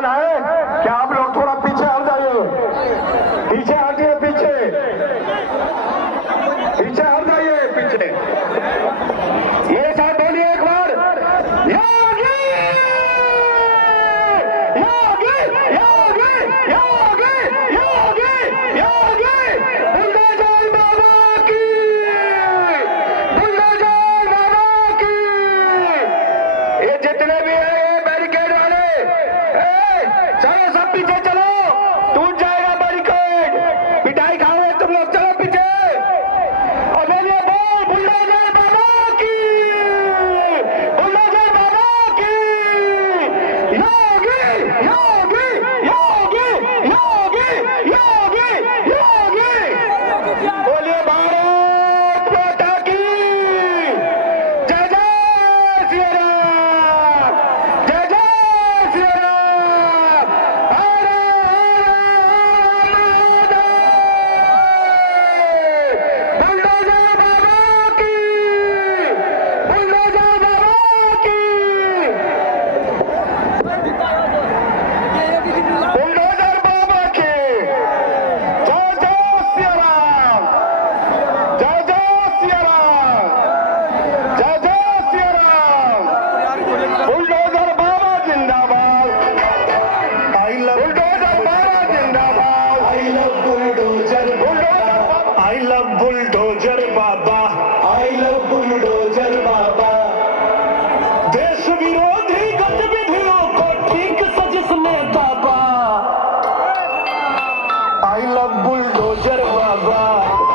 निवेदन है कि आप लोग थोड़ा पीछे हट जाइए, पीछे हटिए, पीछे पीछे हट जाइए, पीछे। मेरे साथ बोलिए एक बार, योगी योगी योगी योगी योगी योगी, बुलडोजर बाबा की, बुलडोजर बाबा की। ये जितने भी है बैरिकेड वाले, चलो सब पीछे चलो, टूट जाएगा बैरिकेड, पिटाई खाओगे तुम लोग, चलो पीछे। और बोलिए बोल बुलडोजर बाबा की, बुलडोजर बाबा की, योगी योगी योगी योगी योगी योगी। बोलिए भारत माता की जय, जय श्री राम, जय जय श्री राम, हर हर महादेव। बुलडोजर बाबा की, बुलडोजर बाबा की, बुलडोजर बाबा की। जय जय श्री राम, जय जय श्री राम, जय जय श्री राम। बुलडोजर बाबा जिंदाबाद, बुलडोजर बाबा जिंदाबाद, आई लव बुलडोजर बाबा, आई लव बुलडोजर बाबा, आई लव बुलडोजर बाबा। देश विरोधी गतिविधियों को ठीक से जिसने दाबा, आई लव बुलडोजर बाबा,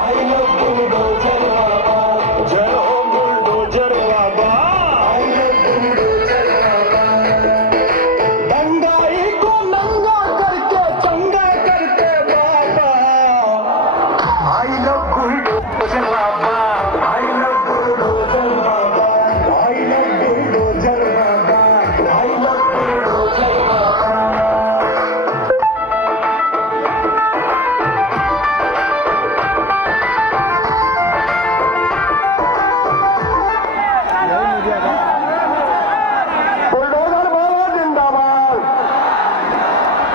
आई लव बुलडोजर बाबा। जय हो बुलडोजर बाबा, आई लव बुलडोजर बाबा। दंगाई को नंगा करके चंगा करके बाबा, आई लव बुलडोजर बाबा, आई लव बुलडोजर बाबा, आई लव बुलडोजर बाबा, आई लव बुलडोजर बाबा। बुलडोजर बाबा जिंदाबाद,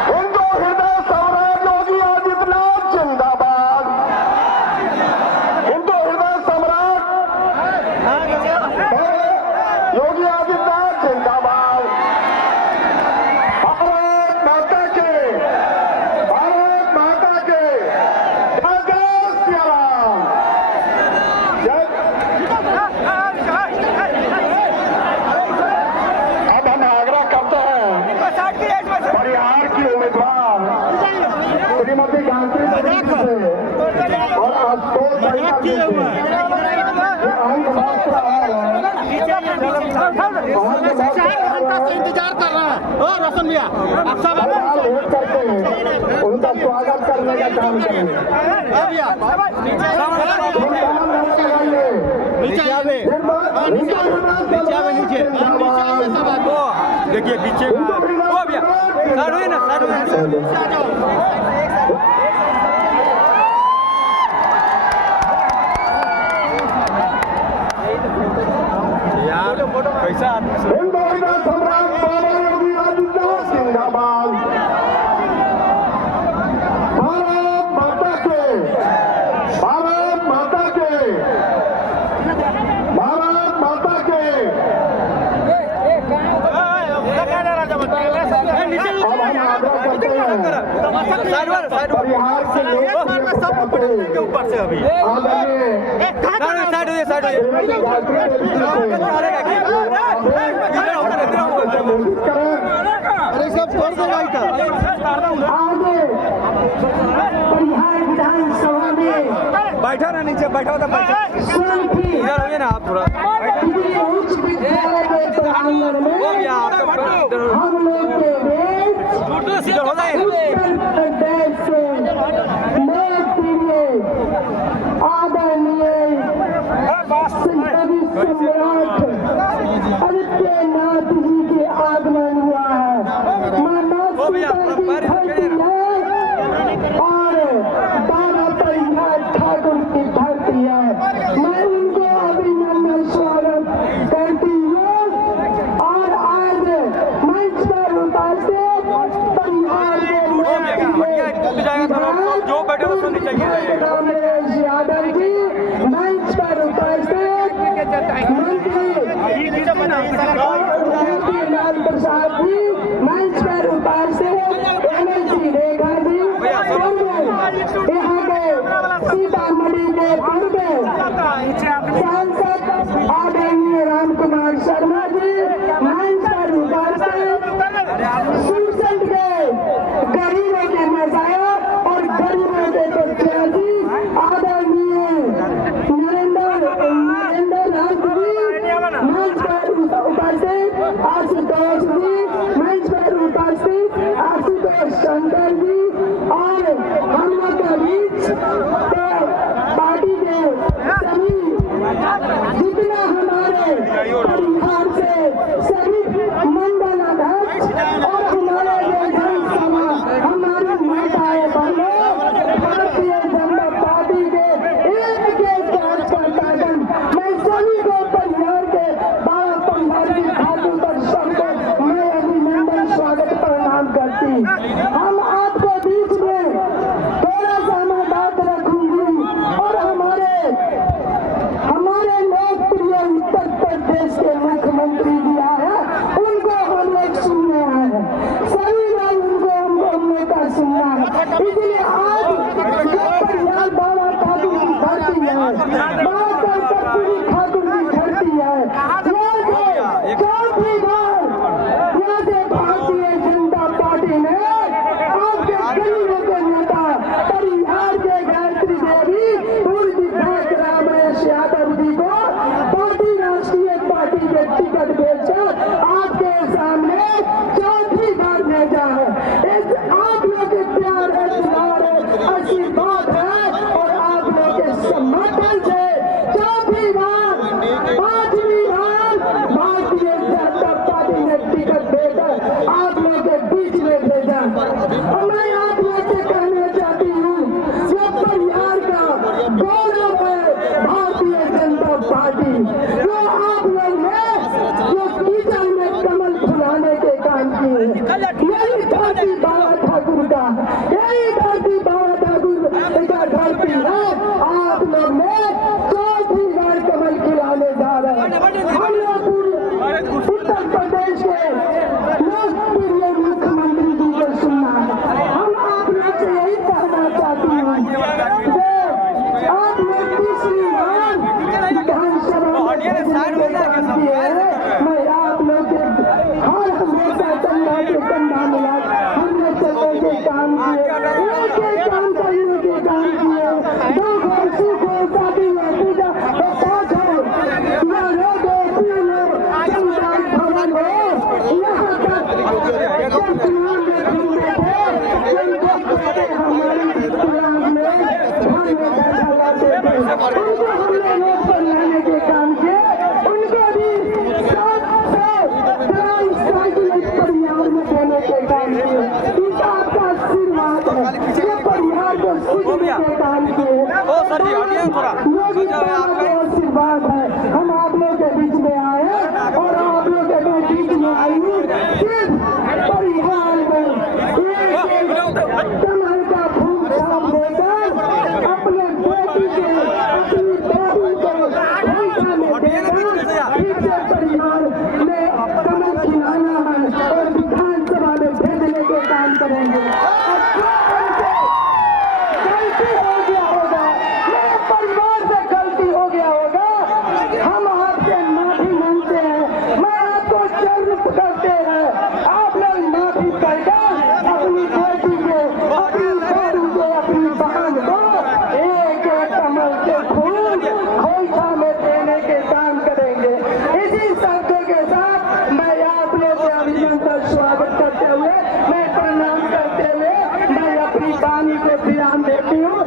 हिंदू हृदय सम्राट योगी आदित्यनाथ जिंदाबाद, हिंदू हृदय सम्राट योगी आदित्यनाथ जिंदाबाद। भारत माता के, भारत माता के, जय जय श्री राम, जय। अब हम आग्रह करते हैं परिहार की उम्मीदवार श्रीमती गायत्री देवी जी से और आशुतोष दहिया जी से, ये अंक मात्र आया है, इंतजार कर रहा है। ओ रोशन भैया, आप सब परिहार भेज करके उनका स्वागत करने का काम करें। भैया नीचे आवे, नीचे आवे, नीचे देखिए पीछे ओ भैया साइड हुई ना, साइड हुई यार कैसा हिंदू हृदय सम्राट बाबा योगी आदित्यनाथ जिंदाबाद। भारत माता के, भारत माता के, भारत माता के। अब हम आग्रह करते हैं परिहार के ऊपर से अभी आदरणीय साइड हुई, साइड हुई। श्रीमती गायत्री देवी जी से संबोधित करें। अरे सब छोड़ देगा इधर। आगे परिहार विधानसभा में बैठा ना नीचे, बैठा होता बैठा शांति इधर होइए ना आप थोड़ा। उच्च विद्यालय के प्रांगण में ओ भैया आपका इधर हम लोग के देश इधर हो जाए। उत्तर प्रदेश से नए प्रिय आदरणीय कवि सम्राट आदित्यनाथ जी के आगमन हुआ है। मानव सीता की धरती है और बाबा परिहार ठाकुर की धरती है। मैं उनको अभिनंदन स्वागत करती हूँ और आज मंच पर उपस्थित आशुतोष जी, मंच पर उपस्थित आशुतोष शंकर जी और हम लोग के बीच पार्टी के सभी जितना हमारे परिवार से सभी मंडल अध्यक्ष और हमारे विधानसभा हमारी माताएं बहनों भारतीय जनता पार्टी के एक कार्यकर्तागण, मैं सभी को परिवार के बाबा परिवार की खातों पर सबको मैं अभिनंदन स्वागत प्रणाम करती। हम आपको बीच में थोड़ा सा मैं बात रखूंगी और हमारे लोकप्रिय उत्तर प्रदेश के मुख्यमंत्री भी आए, उनको हम लोग सुनने आए हैं, सभी लोग उनको हम लोग का सुनना है। इसलिए आज परिवार बाबा ठाकुर की धरती है, बाबा कर्पूरी ठाकुर की धरती है, यहाँ चौथी बार यहाँ से भारतीय जनता पार्टी ने आपके गरीबों के नेता परिवार के गायत्री देवी पूर्व विधायक रामेश यादव जी को पार्टी राष्ट्रीय पार्टी के टिकट बेचकर आपके सामने चौथी बार भेजा है। इस आप लोग के प्यार है, दुलार है, आशीर्वाद है और आप लोग के समर्थन से चौथी बार पांचवी बार भारतीय जनता पार्टी ने टिकट देकर आप लोग के बीच में भेजा। मैं आप लोग से कहना चाहती हूँ, ये परिवार का गौरव है भारतीय जनता पार्टी, जो आप लोग ने जो किचन में कमल फुलाने के काम किए, यही धरती बाबा ठाकुर का, यही धरती बाबा ठाकुर का धरती है। आप लोग ने चौथी बार कमल खिलाने जा रहे हैं। हम लोग उत्तर प्रदेश के लोकप्रिय मुख्यमंत्री जी को सुनना है। हम आप लोग से यही कहना चाहती हूँ, आप लोग तीसरी बार विधानसभा मैं आप लोग के हर हमेशा कंधा से कंधा मिला हमने चलने के काम किए, एक काम करने के काम किए, दो घर सुख हो, शादी हो, पूजा हो, पाठ हो, या रोड हो, पुल हो, संसार भवन हो, यहाँ तक जब चुनाव में घूमते थे हमारे चुनाव में धान में बैठा लाते थे, उनको हमने रोड पर लाने के काम किए। उनको भी 700 साइकिल इस परिवार में देने के काम किए। इनका आपका आशीर्वाद है, ये परिवार को सीखने के काम किए। योगी बाबा का आशीर्वाद है, हम आप लोग के बीच में आए और आप लोग के बीच में आई सिर्फ परिवार में कमल का फूल छाप देकर अपने बेटी के अपनी बहू को भूसा में देकर फिर से परिवार में कमल खिलाना है और विधानसभा में भेजने के काम करेंगे। गलती हो गया होगा, मेरे परिवार से गलती हो गया होगा, हम आपसे माफी मांगते हैं, मैं आपको चरण पकड़ते हैं, आप लोग माफी करके अपनी बेटी को, अपनी बहू को, अपनी बहन को एक एक कमल के फूल खोइछा में देने के काम करेंगे। इसी शब्दों के साथ मैं आप लोग के अभिनंदन का स्वागत करते हुए, मैं प्रणाम करते हुए मैं अपनी वाणी को विराम देती हूँ।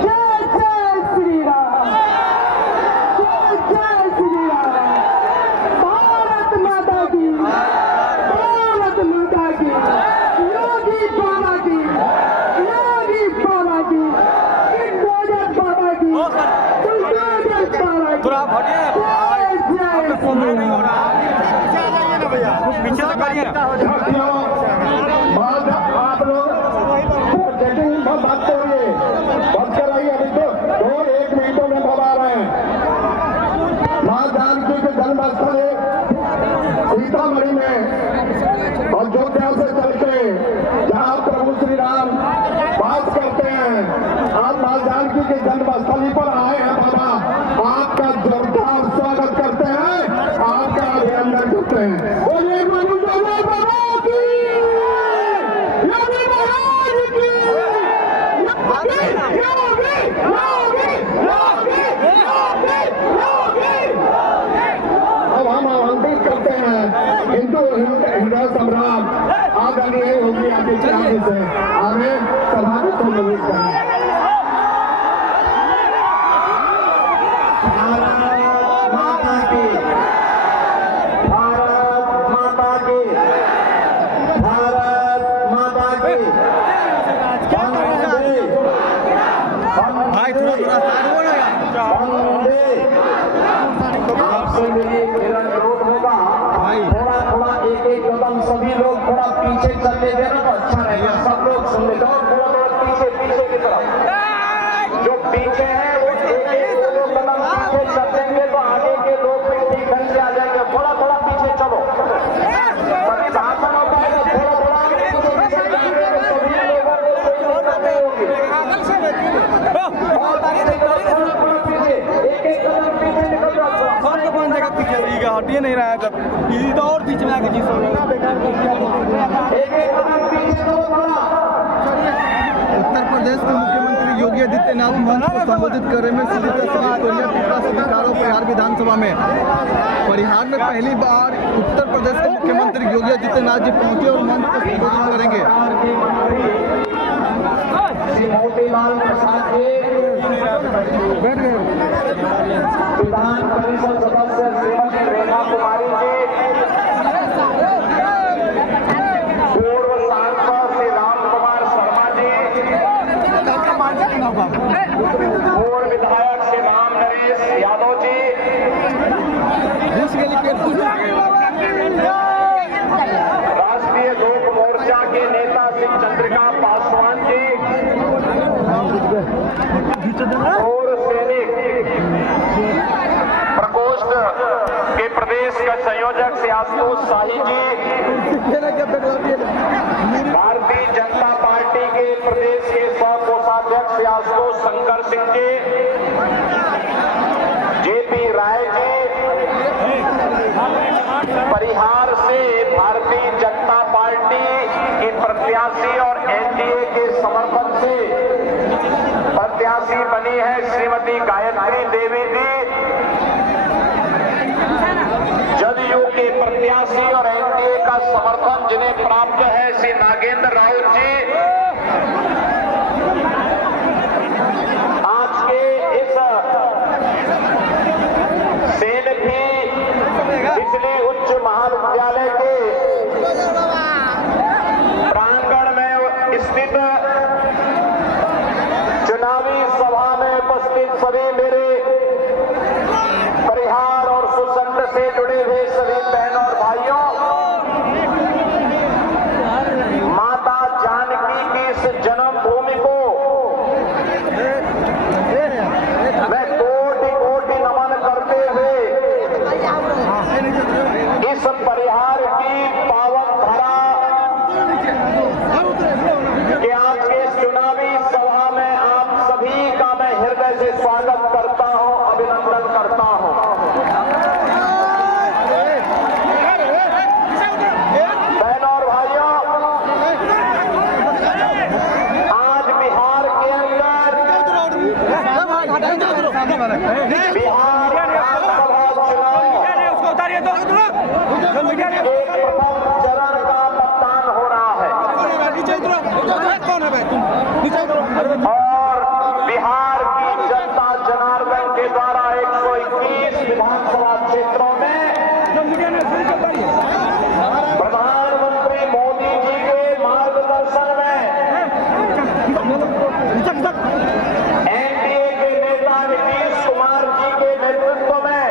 जय जय श्री राम, जय जय श्री राम, भारत माता की, भारत माता की, योगी बाबा की, योगी बाबा की, बुलडोजर बाबा की, बुलडोजर बाबा की, जय जय श्री राम। पीछे से करिए आप लोग बात करिए, बंद कराइए, अभी तो 1 मिनटों में भगा रहे हैं। मां जानकी के जन्मस्थल सीतामढ़ी में अयोध्या से चल के जहाँ प्रभु श्री राम वास करते हैं, आप मां जानकी के जन्मस्थली पर आए हैं बाबा, आपका जोरदार स्वागत करते हैं, आपका अभिनंदन करते हैं। बोलिए गुरु बाबा की, योगी महाराज की, योगी, योगी, योगी, योगी, योगी। अब हम आमंत्रित करते हैं हिंदू पार्टी के आगे से आगे सभा को संबोधित करें। भारत माता की, भारत माता की, भारत माता की। आपसे मेरा अनुरोध होगा, थोड़ा थोड़ा एक एक कदम सभी लोग थोड़ा पीछे चलते देना तो अच्छा रहेगा। सब लोग सुन लेते हो, थोड़ा थोड़ा पीछे पीछे की तरफ। जो पीछे है वो एक एक कदम पीछे चलेंगे तो आगे के लोग भी ठीक ढंग से आ जाएंगे। थोड़ा थोड़ा पीछे चलो, शासन होता है तो थोड़ा थोड़ा पीछे जाएंगे तो सभी लोगों को कोई दिक्कत नहीं होगी। और पीछे एक एक कदम पीछे निकल जाओ। हटिए नहीं रहा है तब तो और बीच में आके जी उत्तर प्रदेश के मुख्यमंत्री योगी आदित्यनाथ मंच को संबोधित कर रहे हैं अधिकारों परिहार विधानसभा में। परिहार में पहली बार उत्तर प्रदेश के मुख्यमंत्री योगी आदित्यनाथ जी पहुंचे और मंच को संबोधित करेंगे। मोतीलाल प्रसाद जी, विधान परिषद सदस्य श्रीमती रेखा कुमारी जी, पूर्व सांसद श्री राम कुमार शर्मा जी, पूर्व विधायक श्री राम नरेश यादव जी, राष्ट्रीय लोक मोर्चा के नेता श्री चंद्रिका पासवान जी और सैनिक प्रकोष्ठ के प्रदेश का संयोजक श्री आशुतोष शाही जी, भारतीय जनता पार्टी के प्रदेश के सह कोषाध्यक्ष श्री आशुतोष शंकर सिंह जी, जेपी राय जी, परिहार से भारतीय जनता पार्टी की प्रत्याशी और एनडीए के समर्थन से प्रत्याशी बनी है श्रीमती गायत्री देवी जी, जदयू के प्रत्याशी और एनडीए का समर्थन जिन्हें प्राप्त है श्री नागेंद्र राउत जी। आज के इस सेन भी बिजली उच्च महाविद्यालय के प्रांगण में स्थित चुनावी सभा में उपस्थित सभी मेरे परिहार और सुसंत से जुड़े हुए सभी बहनों और भाइयों, माता जानकी की इस जन्मभूमि को मैं कोटि कोटि नमन करते हुए इस परिहार की पावन धरा के आज के चुनावी सभा में आप सभी का मैं हृदय से स्वागत करता हूं, अभिनंदन करता हूं। बहनों और भाइयों, आज बिहार के अंदर बिहार विधानसभा चुनाव के प्रथम चरण का मतदान हो रहा है और बिहार की जनता जनार्दन के द्वारा 121 विधानसभा क्षेत्रों में प्रधानमंत्री मोदी जी के मार्गदर्शन में एनडीए के नेता नीतीश कुमार जी के नेतृत्व में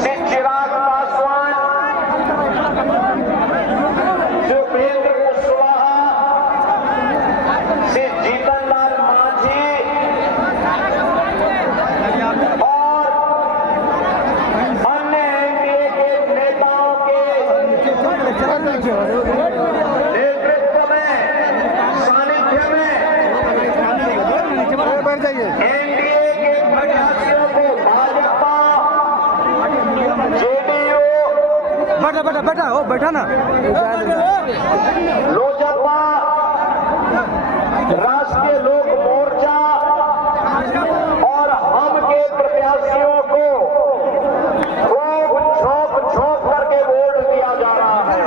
श्री चिराग पासवान, सुप्रेंद्र कुशवाहा, श्री जीतन लाल मांझी और अन्य एनडीए के नेताओं के नेतृत्व में, सानिध्य में एनडीए के प्रत्याशियों को भाजपा, जेडीयू, बैठा ना लोजपा, राष्ट्रीय लोक मोर्चा और हम के प्रत्याशियों को खूब झोंक झोंक करके वोट दिया जा रहा है।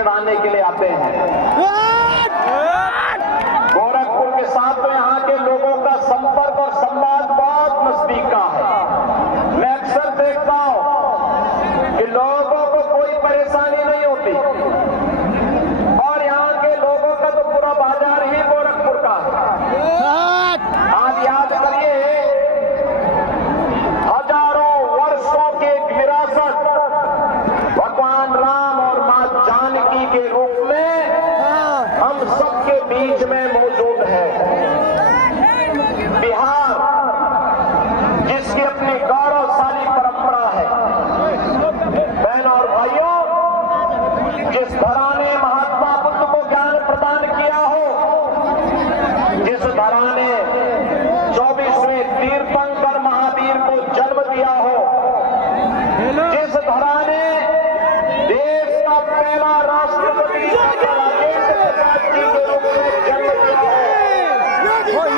चढ़ाने के लिए आते हैं। गोरखपुर के साथ तो यहाँ के लोगों का संपर्क और संवाद बहुत नजदीक का है। मैं अक्सर देखता हूं कि लोगों को कोई परेशानी नहीं होती और यहाँ के लोगों का तो पूरा बाजार ही गोरखपुर का है। आप याद करिए, हजारों वर्षों की विरासत भगवान राम और मां जानकी के रूप में हम सबके बीच में मौजूद है। बिहार जिसकी अपनी गौरवशाली परंपरा है, बहनों और भाइयों, जिस धरा ने महात्मा बुद्ध को ज्ञान प्रदान किया हो, जिस धरा ने 24वें तीर्थंकर महावीर को जन्म दिया हो, जिस धरा ने देश का पहला राष्ट्रपति राजेंद्र प्रसाद जी के रूप में जन्म दिया हो,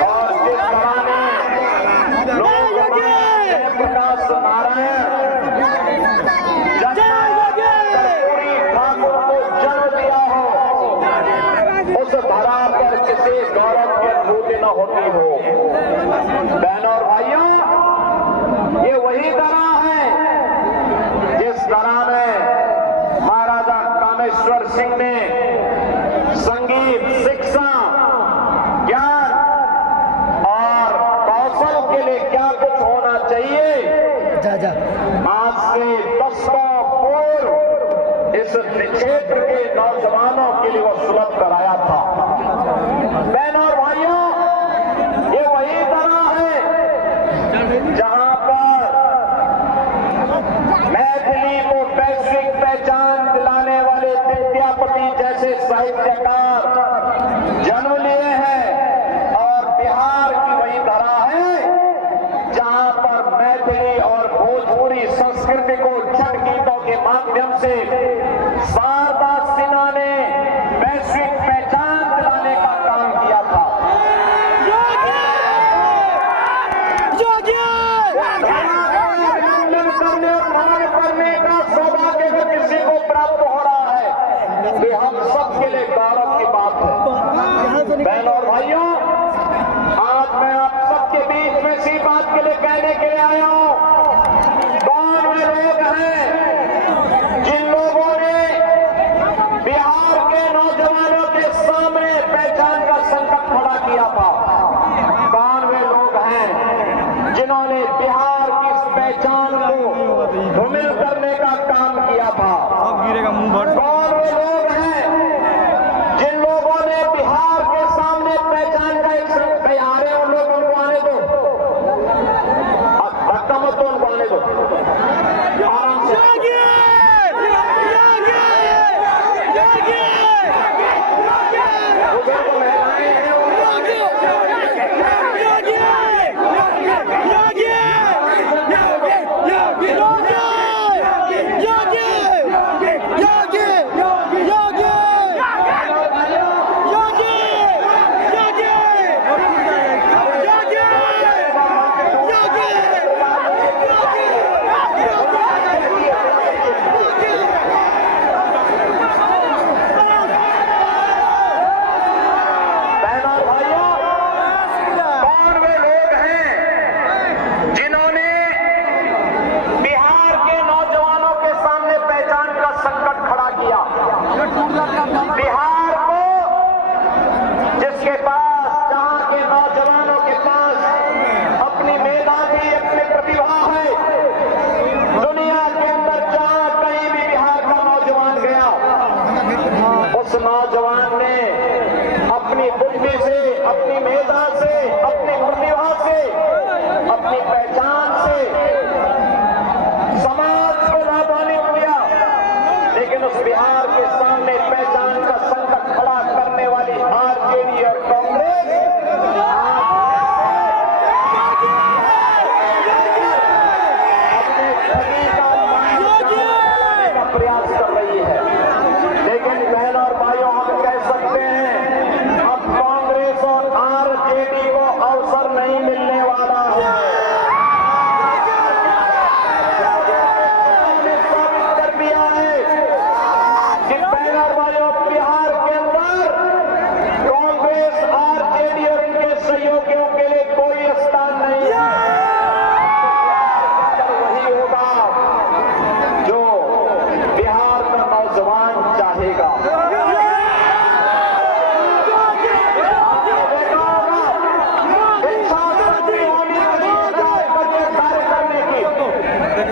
और जिस धरा ने लोकमान्य जयप्रकाश नारायण कर्पूरी ठाकुर को जन्म दिया हो, उस धरा पर किसी गौरव की अनुभूति न होती हो। बहनों और भाइयों, ये वही धरा है जिस धरा में महाराजा कामेश्वर सिंह ने संगीत, शिक्षा, ज्ञान और कौशल के लिए क्या कुछ होना चाहिए, आज से दशकों पूर्व इस क्षेत्र के नौजवानों के लिए वो सुलभ कराया था। बहनों और भाइयों, ये वही तरह है जहां पर मैथिली को वैश्विक पहचान दिलाने वाले विद्यापति जैसे साहित्यकार जन्म लिए हैं, और बिहार की वही धरा है जहां पर मैथिली और भोजपुरी संस्कृति को छठ गीतों के माध्यम से शारदा सिन्हा ने वैश्विक पहचान दिलाने का काम किया था। करने और भ्रमण करने का सौभाग्य अगर किसी को प्राप्त हो रहा है, ये हम सब के लिए गौरव की बात है। बहनों और भाइयों, आज मैं आप सबके बीच में इसी बात के लिए कहने के लिए आया हूं, कौन वे लोग हैं जिन लोगों ने बिहार के नौजवानों के सामने पहचान का संकट खड़ा किया था। कौन वे लोग हैं जिन्होंने बिहार की इस पहचान को धूमिल करने का काम किया था। कौन वे लोग हैं जिन लोगों ने बिहार के सामने पहचान का एक आ रहे हैं, उन लोग उनको आने दो, धक्का मत दो, उनको आने दो आराम से। बुजुर्ग महिलाएं हैं, बिहार को जिसके पास, जहां के नौजवानों के पास अपनी मेधावी, अपनी प्रतिभा है, दुनिया के अंदर जहां कहीं भी बिहार का नौजवान गया, उस नौजवान ने अपनी बुद्धि से, अपनी मेधा से, अपनी प्रतिभा से, अपनी पहचान से समाज को लाभान्वित किया। लेकिन उस बिहार के सामने पहचान का संकट खड़ा करने वाली आरजेडी और कांग्रेस अपने ठगी का प्रयास कर रही है। लेकिन बहन और भाइयों, हम कह सकते हैं अब कांग्रेस और आरजेडी को अवसर नहीं मिलने वाला है। साबित कर दिया है कि बहनों भाइयों, बिहार के अंदर कांग्रेस, आरजेडी और इनके सहयोगियों के लिए कोई स्थान नहीं है। वही होगा जो बिहार का नौजवान चाहेगा।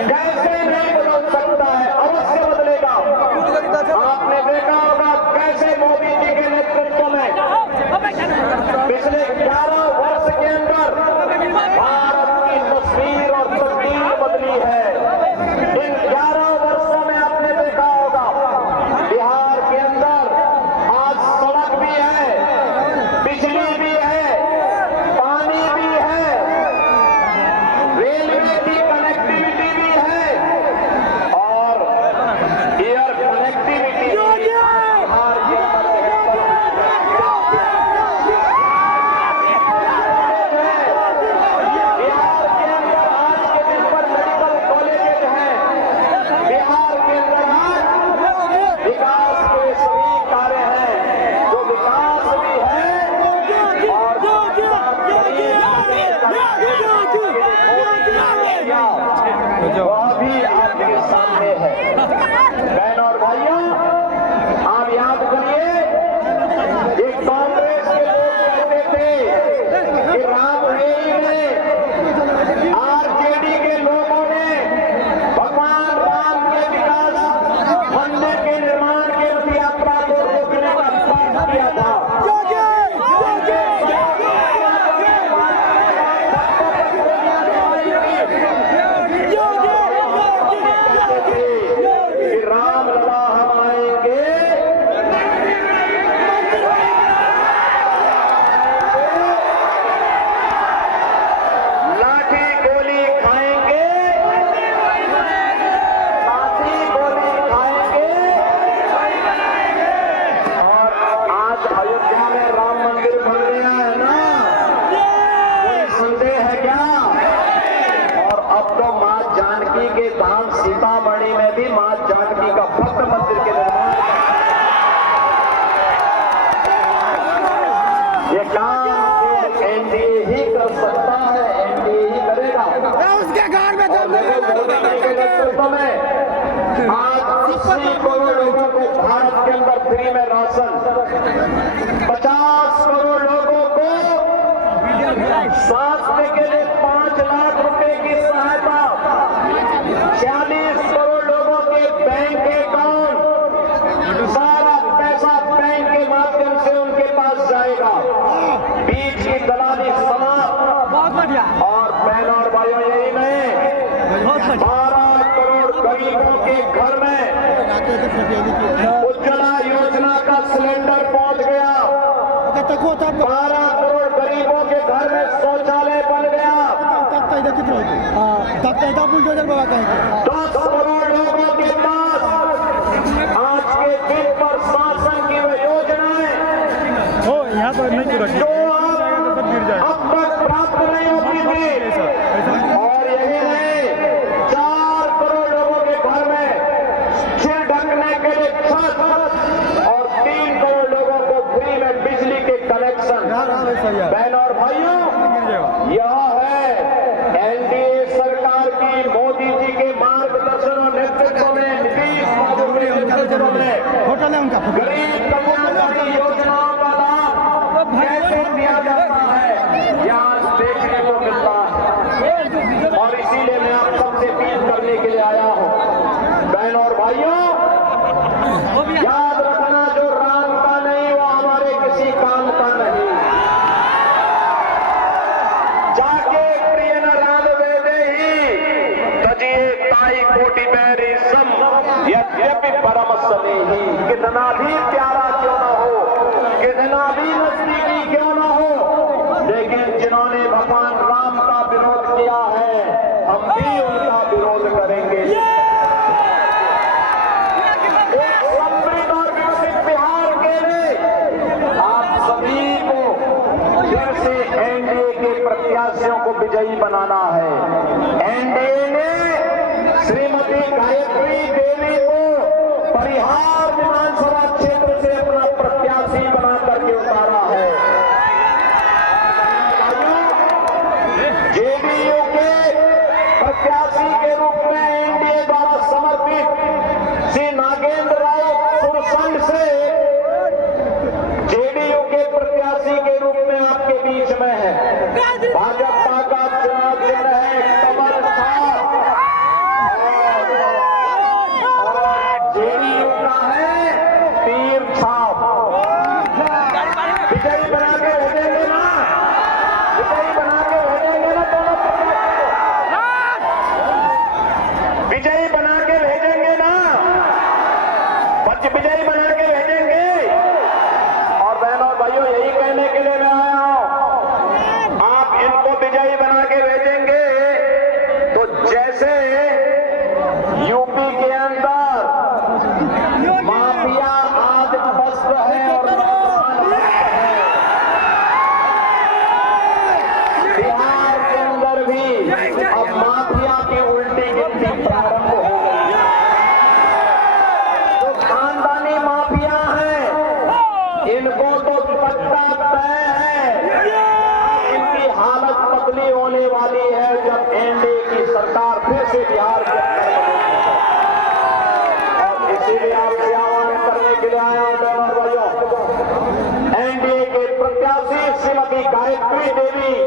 कैसे नहीं बदल सकता है, अवश्य बदलेगा। आपने देखा होगा कैसे मोदी जी के नेतृत्व में पिछले 11 वर्ष के अंदर भारत की तस्वीर और तस्वीर बदली है। इन 11 वर्षों में आपने देखा होगा बिहार के अंदर आज सड़क भी है, बिजली भी है, पानी भी है, रेलवे की कनेक्टिविटी भी है और एयर कनेक्टिविटी भी बिहार के अंदर बिहार के अंदर आज के दिन पर मेडिकल कॉलेजेज हैं। बिहार के अंदर आज विकास के सभी कार्य हैं, जो विकास भी है और वह भी आपके सामने है। बहनों और भाइयों, आप याद करिए, एक कांग्रेस के लोग कहते थे कि रामरेली में आरजेडी के लोगों ने भगवान राम के विकास मंदिर के निर्माण के प्रति यात्रा को रोकने का प्रयास किया था। रामलला हम आएंगे, लाठी गोली खाएंगे, लाठी गोली खाएंगे। और आज अयोध्या में राम मंदिर बन गया है ना, कोई संदेह है क्या? और अब तो मां जानकी के धाम सीतामढ़ी में भी मां जानकी का भव्य मंदिर के निर्माण ये काम एनडीए ही कर सकता है, एनडीए ही करेगा। उसके घर में के नेतृत्व में आज 80 करोड़ लोगों को भारत के अंदर फ्री में राशन, 50 करोड़ लोगों को स्वास्थ्य के लिए 5 लाख रुपए की सहायता, 40 करोड़ लोगों के बैंक अकाउंट, सारा पैसा बैंक के माध्यम से उनके पास जाएगा। बीच की दलाली समाप्त। बहुत बढ़िया। और बहनों और भाइयों, यही नहीं, 12 करोड़ गरीबों के घर में उज्ज्वला योजना का सिलेंडर पहुंच गया। 12 करोड़ गरीबों के घर में शौचालय बन गया। 10 करोड़ लोगों के पास आज के दिन पर शासन की वह योजनाएं जो अब तक प्राप्त नहीं होती थी। और यही नहीं, 4 करोड़ लोगों के घर में सिर ढकने के लिए छत और 3 करोड़ लोगों को फ्री में बिजली के कनेक्शन। बहनों और भाइयों, यह है एनडीए सरकार की, मोदी जी के मार्गदर्शन और नेतृत्व में, नीतीश बाबू के नेतृत्व में होटल है उनका। गरीब कल्याणकारी योजनाओं का लाभ कैसे दिया जाता है, यह आज देखने को मिलता है। और इसीलिए मैं आप सबसे अपील करने के लिए आया हूं। बहनों और भाइयों, याद रखना, जो राम का नहीं वो हमारे किसी काम का नहीं। जाके प्रिय न राम वेदे ही तजिए ताई कोटि बैरी सम यद्यपि परम स्नेही। कितना भी प्यारा क्यों न हो, कितना भी नजदीकी क्यों न हो, लेकिन जिन्होंने भगवान राम का विरोध किया है, हम भी उनका विरोध करेंगे। एक समृद्ध और विकसित बिहार के लिए आप सभी को फिर से एनडीए के प्रत्याशियों को विजयी बनाना है। एनडीए ने श्रीमती गायत्री देवी को परिहार विधानसभा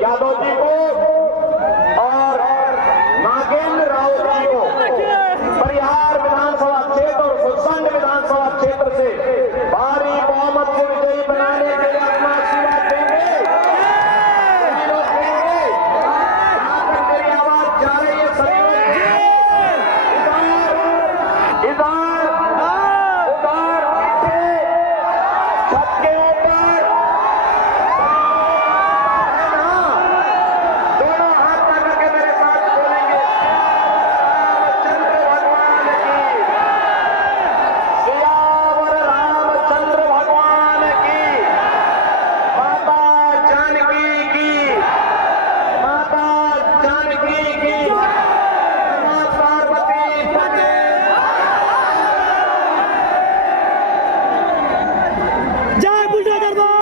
यादव जी को और नागेंद्र राउत जी को परिहार विधानसभा क्षेत्र